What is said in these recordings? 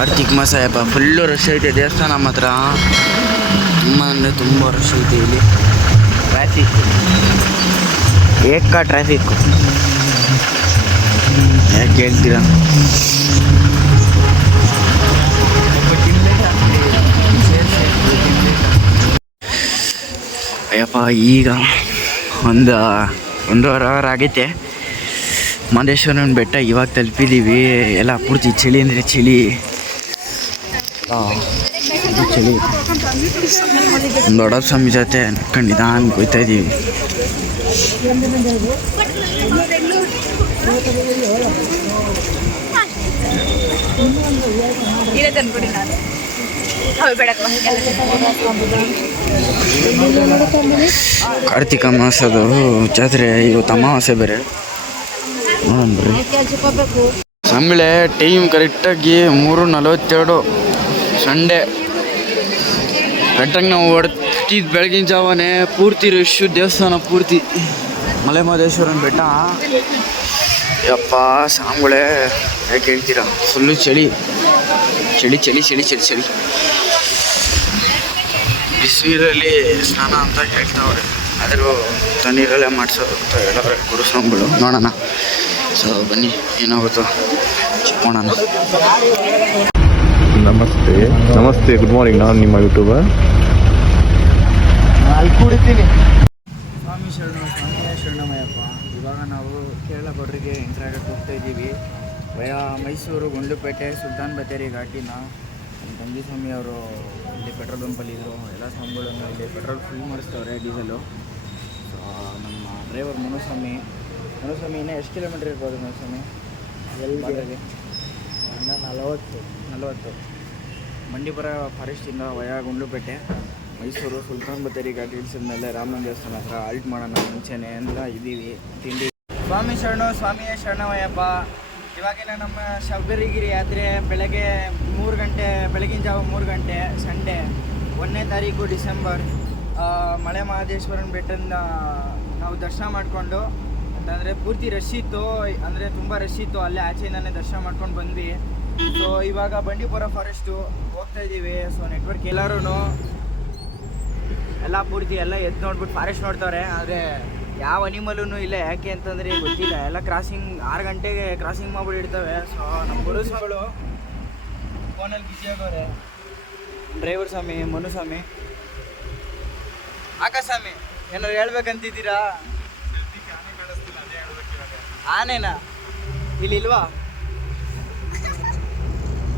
Karthik ಮಾಸಯ್ಯಪ್ಪ full rush ಐತೆ ದೇವಸ್ಥಾನ ಮಾತ್ರ. ತುಂಬ ಅಂದರೆ ತುಂಬ ರಶ್ ಐತೆ ಇಲ್ಲಿ. ಟ್ರಾಫಿಕ್ ಟ್ರಾಫಿಕ್ಕು ಯಾಕೆ ಹೇಳ್ತೀರಾ? ಅಯ್ಯಪ್ಪ ಈಗ ಒಂದೂವರೆ ಅವರ್ ಆಗೈತೆ. ಮಹದೇಶ್ವರನ ಬೆಟ್ಟ ಇವಾಗ ತಲುಪಿದ್ದೀವಿ. ಎಲ್ಲ ಪೂರ್ತಿ ಚಳಿ ಅಂದರೆ ಚಳಿ. ಚಳಿ ಒಂದು ದೊಡ್ಡ ಸ್ವಾಮಿ ಜೊತೆ ನಡ್ಕೊಂಡು ನಿಧಾನ ಹೋಗ್ತಾ ಇದ್ದೀವಿ. ಕಾರ್ತಿಕ ಮಾಸದ ಜಾತ್ರೆ ಇವತ್ತು ಅಮಾವಾಸ್ಯೆ ಬೇರೆ. ನೋಡೋಣ್ರಿ ಸಂಬಳೆ ಟೈಮ್ ಕರೆಕ್ಟಾಗಿ 3:42 ಸಂಡೇ. ಕರೆಕ್ಟಾಗಿ ನಾವು ಹೊಡ್ತಿದ್ದು ಬೆಳಗಿನ ಜಾವನೇ ಪೂರ್ತಿ ರಶ್ಶು. ದೇವಸ್ಥಾನ ಪೂರ್ತಿ ಮಲೆ ಮಹದೇಶ್ವರನ ಬೆಟ್ಟ. ಯಪ್ಪ ಸಾಂಬಳೆ ಯಾಕೆ ಹೇಳ್ತೀರಾ? ಫುಲ್ಲು ಚಳಿ ಚಳಿ ಚಳಿ ಚಳಿ ಚಳಿ ಚಳಿ. ಬಿಸಿನೀರಲ್ಲಿ ಸ್ನಾನ ಅಂತ ಹೇಳ್ತಾವ್ರೆ, ಆದರೂ ತಣ್ಣೀರಲ್ಲೇ ಮಾಡಿಸೋದು ಅಂತ ಹೇಳೋರೆ ಗುರುಸ್ವಾಮಿಗಳು. ನೋಡೋಣ. ಸೊ ಬನ್ನಿ ಏನಾಗುತ್ತೋ ಚೆಕ್ ಮಾಡೋಣ. ನಮಸ್ತೆ ನಮಸ್ತೆ, ಗುಡ್ ಮಾರ್ನಿಂಗ್. ನಾನು ನಿಮ್ಮ ಯೂಟ್ಯೂಬರ್ ಅಲ್ಲಿ ಕುಡಿತೀನಿ. ಸ್ವಾಮಿ ಶರಣಮಯ್ಯಪ್ಪ. ಇವಾಗ ನಾವು ಕೇರಳ ಬಾರ್ಡ್ರಿಗೆ ಎಂಟ್ರ್ ಆಗಕ್ಕೆ ಹೋಗ್ತಾ ಇದ್ದೀವಿ. ಮೈಸೂರು ಗುಂಡ್ಲುಪೇಟೆ ಸುಲ್ತಾನ್ ಬತ್ತೇರಿ ಘಾಟಿನ ನಮ್ಮ ತಂಗಿ ಸ್ವಾಮಿ ಅವರು ಇಲ್ಲಿ ಪೆಟ್ರೋಲ್ ಬಂಪಲ್ಲಿ ಇದ್ದರು. ಎಲ್ಲ ಸ್ವಾಮಿಗಳನ್ನು ಇಲ್ಲಿ ಪೆಟ್ರೋಲ್ ಫುಲ್ ಮಾಡಿಸ್ತವ್ರೆ, ಡೀಸೆಲು. ಸೊ ನಮ್ಮ ಡ್ರೈವರ್ ಮನುಸ್ವಾಮಿ ಇನ್ನೂ ಎಷ್ಟು ಕಿಲೋಮೀಟ್ರ್ ಇರ್ಬೋದು ಮನುಸ್ವಾಮಿ? ಎಲ್ಲಿಗೆ 40 ಮಂಡಿಪುರ ಫಾರೆಸ್ಟಿಂದ ಗುಂಡ್ಲುಪೇಟೆ ಮೈಸೂರು ಸುಲ್ತಾನ್ ಬತ್ತೇರಿ ಘಾಟಿ ಇಳಿಸಿದ ಮೇಲೆ ರಾಮನ ದೇವಸ್ಥಾನ ಹತ್ರ ಆಲ್ಟ್ ಮಾಡೋಣ ಮುಂಚೆನೇ ಅಂತ ಇದ್ದೀವಿ. ತಿಂಡಿ ಸ್ವಾಮಿಯೇ ಶರಣಮಯ್ಯಪ್ಪ. ಇವಾಗಿನ ನಮ್ಮ ಶಬರಿಗಿರಿ ಯಾತ್ರೆ ಬೆಳಗ್ಗೆ 3 ಗಂಟೆ, ಬೆಳಗಿನ ಜಾವ 3 ಗಂಟೆ ಸಂಡೇ 1ನೇ ತಾರೀಕು ಡಿಸೆಂಬರ್. ಮಲೆ ಮಹದೇಶ್ವರನ ಬೆಟ್ಟದಿಂದ ನಾವು ದರ್ಶನ ಮಾಡಿಕೊಂಡು, ಅಂತಂದರೆ ಪೂರ್ತಿ ರಶ್ ಇತ್ತು, ಅಂದರೆ ತುಂಬ ರಶ್ ಇತ್ತು. ಅಲ್ಲೇ ಆಚೆಯಿಂದನೇ ದರ್ಶನ ಮಾಡ್ಕೊಂಡು ಬಂದ್ವಿ. ಸೊ ಇವಾಗ ಬಂಡೀಪುರ ಫಾರೆಸ್ಟು ಹೋಗ್ತಾ ಇದ್ದೀವಿ. ಸೊ ನೆಟ್ವರ್ಕ್ ಎಲ್ಲ ಪೂರ್ತಿ ಎಲ್ಲ ಎದ್ದು ನೋಡ್ಬಿಟ್ಟು ಫಾರೆಸ್ಟ್ ನೋಡ್ತಾರೆ. ಆದರೆ ಯಾವ ಅನಿಮಲೂ ಇಲ್ಲ. ಯಾಕೆ ಅಂತಂದರೆ ಗೊತ್ತಿಲ್ಲ. ಎಲ್ಲ ಕ್ರಾಸಿಂಗ್ 6 ಗಂಟೆಗೆ ಕ್ರಾಸಿಂಗ್ ಮಾಡ್ಬಿಟ್ಟಿರ್ತವೆ. ಸೊ ನಮ್ಮ ಗುರುಸ್ವಾಮಿಗಳು ಫೋನಲ್ಲಿ ಬಿಸಿ ಆಗೋರೆ. ಡ್ರೈವರ್ ಸ್ವಾಮಿ ಮನುಸ್ವಾಮಿ. ಆಕಾಶಸ್ವಾಮಿ ಏನಾರು ಹೇಳ್ಬೇಕಂತಿದ್ದೀರಾ? ಆನೆನಾ ಇಲ್ಲಿ ಇಲ್ವಾ?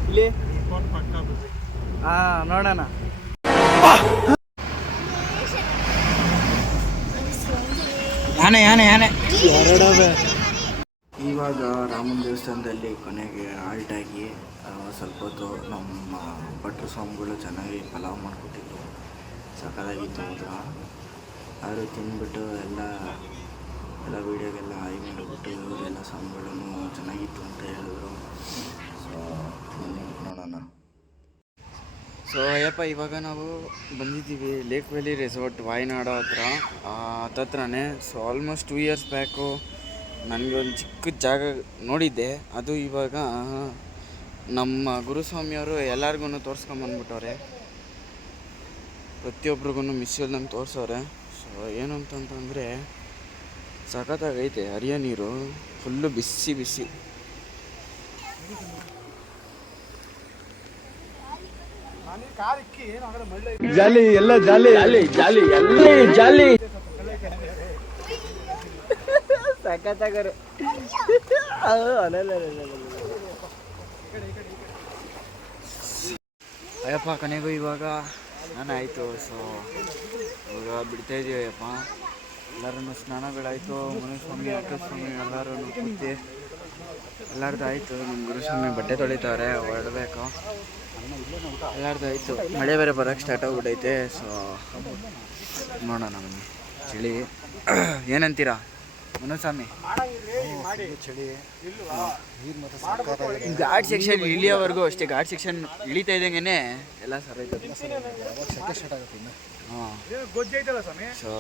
ಇಲ್ಲಿ ಹಾಂ ನೋಡೋಣ. ಯಾನೆ ಇವಾಗ ರಾಮನ ದೇವಸ್ಥಾನದಲ್ಲಿ ಕೊನೆಗೆ ಆಲ್ಟಾಗಿ ಸ್ವಲ್ಪ ಹೊತ್ತು ನಮ್ಮ ಭಟ್ರು ಸ್ವಾಮಿಗಳು ಚೆನ್ನಾಗಿ ಪಲಾವ್ ಮಾಡಿಕೊಟ್ಟಿದ್ದು ಸಕ್ಕತ್ತಾಗಿತ್ತು. ಆದರೂ ತಿಂದ್ಬಿಟ್ಟು ಎಲ್ಲ ವೀಡಿಯೋಗೆಲ್ಲ ಹಾಯ್ ಮಾಡಿಬಿಟ್ಟು ಇವರೆಲ್ಲ ಸ್ವಾಮಿಗಳನ್ನು ಚೆನ್ನಾಗಿತ್ತು ಅಂತ ಹೇಳಿದ್ರು. ಸೊ ನೋಡೋಣ. ಸೊ ಅಯ್ಯಪ್ಪ ಇವಾಗ ನಾವು ಬಂದಿದ್ದೀವಿ ಲೇಕ್ ವ್ಯಾಲಿ ರೆಸಾರ್ಟ್ ವಾಯನಾಡು ಹತ್ರನೇ. ಸೊ ಆಲ್ಮೋಸ್ಟ್ 2 ಇಯರ್ಸ್ ಬ್ಯಾಕು ನನಗೆ ಒಂದು ಚಿಕ್ಕ ಜಾಗ ನೋಡಿದ್ದೆ. ಅದು ಇವಾಗ ನಮ್ಮ ಗುರುಸ್ವಾಮಿಯವರು ಎಲ್ಲರಿಗೂ ತೋರಿಸ್ಕೊಂಬಂದ್ಬಿಟ್ಟವ್ರೆ. ಪ್ರತಿಯೊಬ್ರಿಗೂ ಮಿಸ್ ಇಲ್ದಂಗೆ ತೋರಿಸೋರೆ. ಸೊ ಏನು ಅಂತಂತಂದರೆ ಸಖತ್ತಾಗೈತೆ. ಹರಿಯೋ ನೀರು ಫುಲ್ಲು ಬಿಸಿ ಬಿಸಿ. ಜಾಲಿ ಎಲ್ಲ ಜಾಲಿ ಜಾಲಿ ಎಲ್ಲ ಜಾಲಿ ಸಖತ್ತಾಗರು. ಅಯ್ಯಪ್ಪ ಕೊನೆಗೂ ಇವಾಗ ಸ್ನಾನ ಆಯಿತು. ಸೊ ಇವಾಗ ಬಿಡ್ತಾ ಇದ್ದೀವಿ ಅಯ್ಯಪ್ಪ. ಎಲ್ಲರೂ ಸ್ನಾನಗಳಾಯಿತು. ಮನುಸ್ವಾಮಿ ಆಕಾಶಸ್ವಾಮಿ ಎಲ್ಲರೂ ಕೂತಿ ಎಲ್ಲರದ್ದು ಆಯಿತು. ನಮ್ಮ ಗುರುಸ್ವಾಮಿ ಬಟ್ಟೆ ತೊಳಿತಾರೆ, ಹೊರಡಬೇಕು. ಎಲ್ಲರದ್ದು ಆಯಿತು. ಮಳೆ ಬೇರೆ ಬರೋಕ್ಕೆ ಸ್ಟಾರ್ಟ್ ಆಗ್ಬಿಟ್ಟೈತೆ. ಸೊ ನೋಡೋಣ ಬನ್ನಿ. ಚಳಿ ಏನಂತೀರಾ ಮನುಸ್ವಾಮಿ? ಚಳಿ ಘಾಟ್ ಸೆಕ್ಷನ್ ಇಳಿಯೋವರೆಗೂ ಅಷ್ಟೇ. ಘಾಟ್ ಸೆಕ್ಷನ್ ಇಳಿತಾ ಇದ್ದಂಗೆ ಎಲ್ಲ ಸರೈತೆ. ಹಾಂ ಸೊ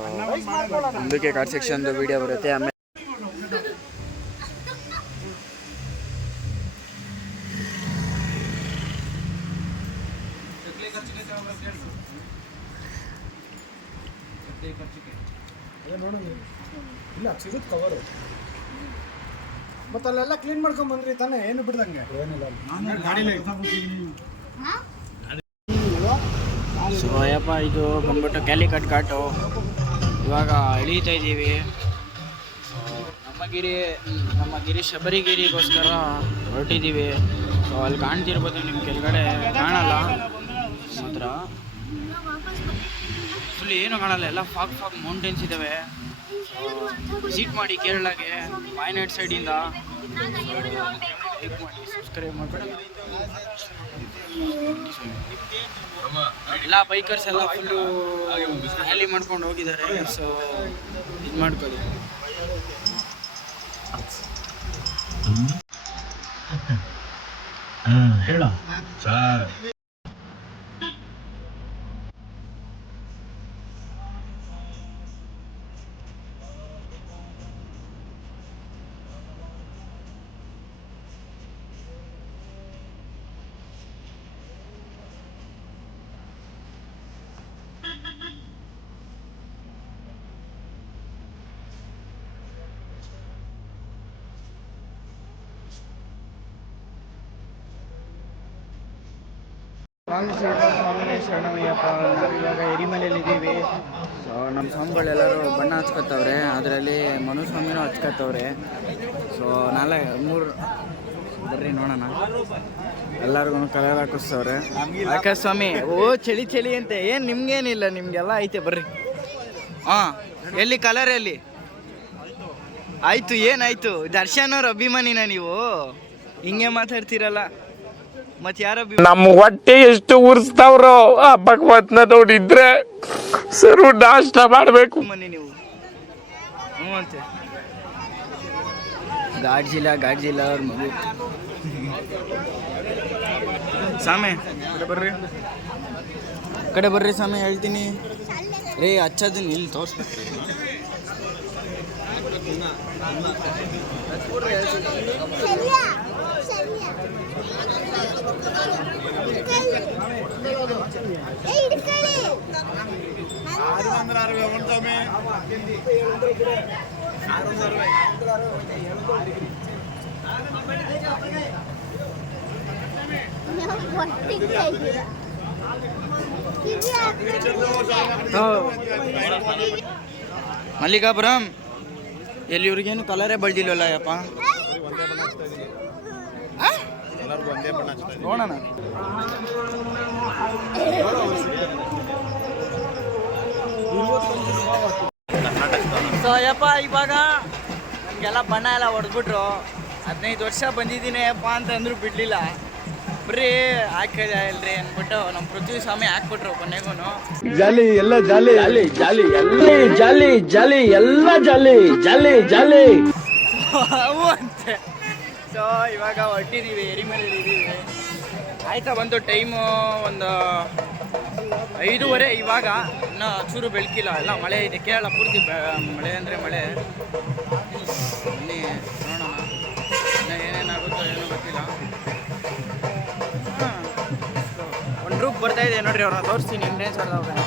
ಮುಂದಕ್ಕೆ ಘಾಟ್ ಸೆಕ್ಷನ್ದು ವೀಡಿಯೋ ಬರುತ್ತೆ. ಆಮೇಲೆ ಇಲ್ಲ ಸಿಗುತ್ತೆ ಕವರು ಮತ್ತೆ ಅಲ್ಲೆಲ್ಲ ಕ್ಲೀನ್ ಮಾಡ್ಕೊಂಡ್ ಬಂದ್ರಿ ತಾನೇ ಏನು ಬಿಡ್ದಂಗೆ ಏನಿಲ್ಲ ಸೊ ಅಯ್ಯಪ್ಪ ಇದು ಬಂದ್ಬಿಟ್ಟು ಕ್ಯಾಲಿಕಟ್ ಘಾಟು ಇವಾಗ ಇಳೀತಾ ಇದ್ದೀವಿ. ನಮ್ಮ ಗಿರಿ ಶಬರಿಗಿರಿಗೋಸ್ಕರ ಹೊರಟಿದ್ದೀವಿ. ಸೊ ಅಲ್ಲಿ ಕಾಣ್ತಿರ್ಬೋದು, ನಿಮ್ಮ ಕೆಳಗಡೆ ಕಾಣಲ್ಲ ಮಾತ್ರ, ಫುಲ್ ಏನು ಕಾಣಲ್ಲ, ಎಲ್ಲ ಫಾಗ್ ಮೌಂಟೇನ್ಸ್ ಇದ್ದಾವೆ. ವಿಸಿಟ್ ಮಾಡಿ ಕೇರಳಗೆ ವಾಯನಾಡ್ ಸೈಡಿಂದ. ಸಬ್ಸ್ಕ್ರೈಬ್ ಮಾಡ್ಬೇಡಿ. ಎಲ್ಲ ಬೈಕರ್ಸ್ ಎಲ್ಲ ಫುಲ್ಲು ರ್ಯಾಲಿ ಮಾಡ್ಕೊಂಡು ಹೋಗಿದ್ದಾರೆ. ಸೊ ಇದು ಮಾಡ್ಕೊಳ್ಳಿ. ಹೇಳ ಸರ್ ಸ್ವಾಮಿ ಶರಣಮಯ್ಯಪ್ಪ. ನಾವು ಇವಾಗ ಎರಿಮಲೆಯಲ್ಲಿದ್ದೀವಿ. ಸೊ ನಮ್ಮ ಸ್ವಾಮಿಗಳೆಲ್ಲರೂ ಬಣ್ಣ ಹಚ್ಕೊತವ್ರೆ, ಅದರಲ್ಲಿ ಮನುಸ್ವಾಮಿನೂ ಹಚ್ಕೊತವ್ರೆ. ಸೊ ಮೂರು ಬರ್ರಿ ನೋಡೋಣ. ಎಲ್ಲರಿಗೂ ಕಲರ್ ಹಾಕಿಸ್ತವ್ರೆ. ಯಾಕೆ ಸ್ವಾಮಿ? ಓ ಚಳಿ ಚಳಿ ಅಂತೆ. ಏನು ನಿಮ್ಗೇನಿಲ್ಲ, ನಿಮಗೆಲ್ಲ ಐತೆ ಬರ್ರಿ. ಹಾಂ, ಎಲ್ಲಿ ಕಲರ್ ಎಲ್ಲಿ ಆಯಿತು? ಏನಾಯಿತು? ದರ್ಶನ್ ಅವ್ರ ಅಭಿಮಾನಿನ ನೀವು? ಹಿಂಗೆ ಮಾತಾಡ್ತೀರಲ್ಲ ಮತ್ತೆ ಯಾರ ನಮ್ಮ ಹೊಟ್ಟೆ ಎಷ್ಟು ಉರ್ಸ್ತಾವ್ರೋ ಆ ಭಗವತ್ನ ನೋಡಿದ್ರೆ ಸರು ನಾಷ್ಟ ಮಾಡ್ಬೇಕು. ಮನೆ ನೀವು ಹ್ಞೂ ಅಂತೆ. ಗಾಡ್ಜಿಲ್ಲ ಅವ್ರ ಮಗು. ಸಾಮೆ ಕಡೆ ಬರ್ರಿ ಸಾಮೆ, ಹೇಳ್ತೀನಿ ರೇ. ಹಚ್ಚೋದನ್ನ ಇಲ್ಲಿ ತೋರಿಸ್ಬೇಕ್ರಿ. ಮಲ್ಲಿಕಾಪುರಂ ಎಲ್ಲಿ ಇವ್ರಿಗೇನು ಕಲರೇ ಬಳ್ದಿಲ್ವಲ್ಲ ಯಪ್ಪ. ನೋಡೋಣ. ಸೊ ಯಪ್ಪ ಇವಾಗ ನಮಗೆಲ್ಲ ಬಣ್ಣ ಎಲ್ಲ ಹೊಡೆದ್ಬಿಟ್ರು. 15 ವರ್ಷ ಬಂದಿದ್ದೀನಿ ಅಪ್ಪ ಅಂತಂದ್ರು ಬಿಡಲಿಲ್ಲ. ಬರ್ರಿ ಹಾಕಿದೆ ಇಲ್ರಿ ಅಂದ್ಬಿಟ್ಟು ನಮ್ಮ ಪೃಥ್ವಿ ಸ್ವಾಮಿ ಹಾಕ್ಬಿಟ್ರು ಕೊನೆಗೂ. ಜಾಲಿ ಎಲ್ಲ ಜಾಲಿ ಜಾಲಿ ಜಾಲಿ ಎಲ್ಲ ಜಾಲಿ ಜಾಲಿ ಎಲ್ಲ ಜಾಲಿ ಜಾಲಿ ಜಾಲಿ ಅವು ಅಂತೆ. ಸೊ ಇವಾಗ ಹೊರಟಿದ್ದೀವಿ, ಎರಿಮಲೆಯಲ್ಲಿದ್ದೀವಿ. ಆಯ್ತಾ ಬಂತು ಟೈಮು ಒಂದು 5:30. ಇವಾಗ ಇನ್ನೂ ಚೂರು ಬೆಳಕಿಲ್ಲ, ಎಲ್ಲ ಮಳೆ ಇದೆ. ಕೇರಳ ಪೂರ್ತಿ ಮಳೆ ಅಂದರೆ ಮಳೆ. ಬನ್ನಿ ನೋಡೋಣ ಇನ್ನು ಏನೇನಾಗುತ್ತೋ ಏನೂ ಗೊತ್ತಿಲ್ಲ. ಒಂದು ಗ್ರೂಪ್ ಬರ್ತಾ ಇದೆ ನೋಡ್ರಿ, ಅವ್ರನ್ನ ತೋರಿಸ್ತೀನಿ. ಇನ್ನೇನು ಸರ್ದವ್ರೆ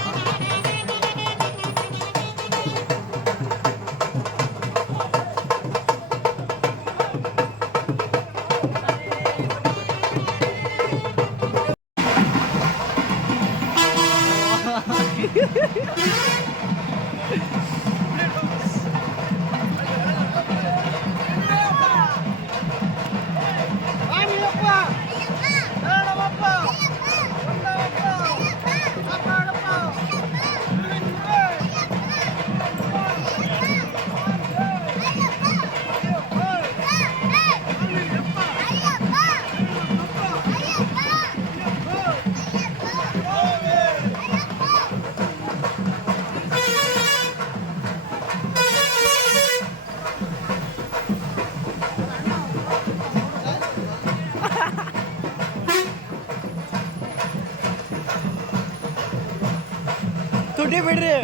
ತುಟಿ ಬಿಡ್ರಿ.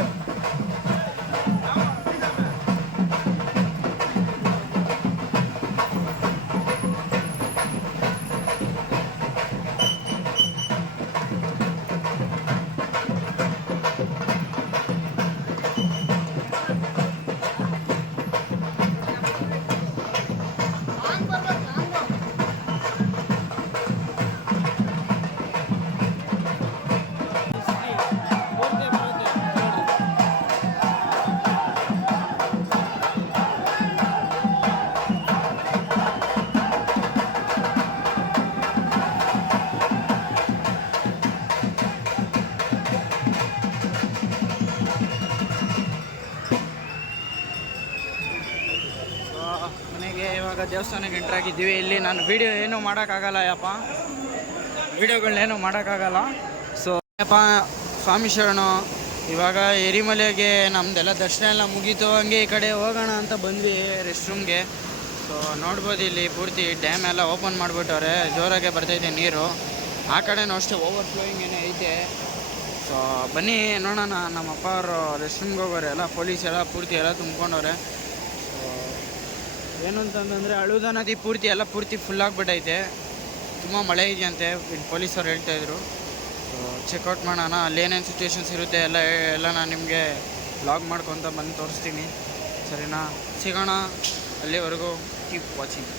ಇವಾಗ ದೇವಸ್ಥಾನಕ್ಕೆ ಎಂಟ್ರ್ ಆಗಿದ್ದೀವಿ. ಇಲ್ಲಿ ನಾನು ವೀಡಿಯೋ ಏನೂ ಮಾಡೋಕ್ಕಾಗಲ್ಲ ಯಪ್ಪ, ವೀಡಿಯೋಗಳನ್ನೇನು ಮಾಡೋಕ್ಕಾಗಲ್ಲ. ಸೊ ಯಪ್ಪ ಸ್ವಾಮಿ ಶರಣು. ಇವಾಗ ಎರಿಮಲೆಗೆ ನಮ್ಮದೆಲ್ಲ ದರ್ಶನ ಎಲ್ಲ ಮುಗೀತು. ಹಂಗೆ ಈ ಕಡೆ ಹೋಗೋಣ ಅಂತ ಬಂದ್ವಿ ರೆಸ್ಟ್ ರೂಮ್ಗೆ. ಸೊ ನೋಡ್ಬೋದು ಇಲ್ಲಿ ಪೂರ್ತಿ ಡ್ಯಾಮ್ ಎಲ್ಲ ಓಪನ್ ಮಾಡಿಬಿಟ್ಟವ್ರೆ, ಜೋರಾಗೆ ಬರ್ತೈತೆ ನೀರು. ಆ ಕಡೆನೂ ಅಷ್ಟೇ ಓವರ್ಫ್ಲೋಯಿಂಗ್ ಏನೋ ಐತೆ. ಸೊ ಬನ್ನಿ ನೋಡೋಣ. ನಮ್ಮ ಅಪ್ಪ ಅವರು ರೆಸ್ಟ್ ರೂಮ್ಗೆ ಹೋಗೋರೆ, ಎಲ್ಲ ಪೊಲೀಸ್ ಎಲ್ಲ ಪೂರ್ತಿ ಎಲ್ಲ ತುಂಬ್ಕೊಂಡವ್ರೆ. ಸೊ ಏನು ಅಂತಂದರೆ ಅಳುದ ನದಿ ಪೂರ್ತಿ ಫುಲ್ ಆಗಿಬಿಟ್ಟೈತೆ. ತುಂಬ ಮಳೆ ಇದೆಯಂತೆ, ಪೊಲೀಸವ್ರು ಹೇಳ್ತಾಯಿದ್ರು. ಸೊ ಚೆಕ್ಔಟ್ ಮಾಡೋಣ, ಅಲ್ಲಿ ಏನೇನು ಸಿಚುವೇಶನ್ಸ್ ಇರುತ್ತೆ ಎಲ್ಲ ನಾನು ನಿಮಗೆ ವ್ಲಾಗ್ ಮಾಡ್ಕೊತ ಬಂದು ತೋರಿಸ್ತೀನಿ. ಸರಿನಾ? ಸಿಗೋಣ. ಅಲ್ಲಿವರೆಗೂ ಕೀಪ್ ವಾಚಿಂಗ್.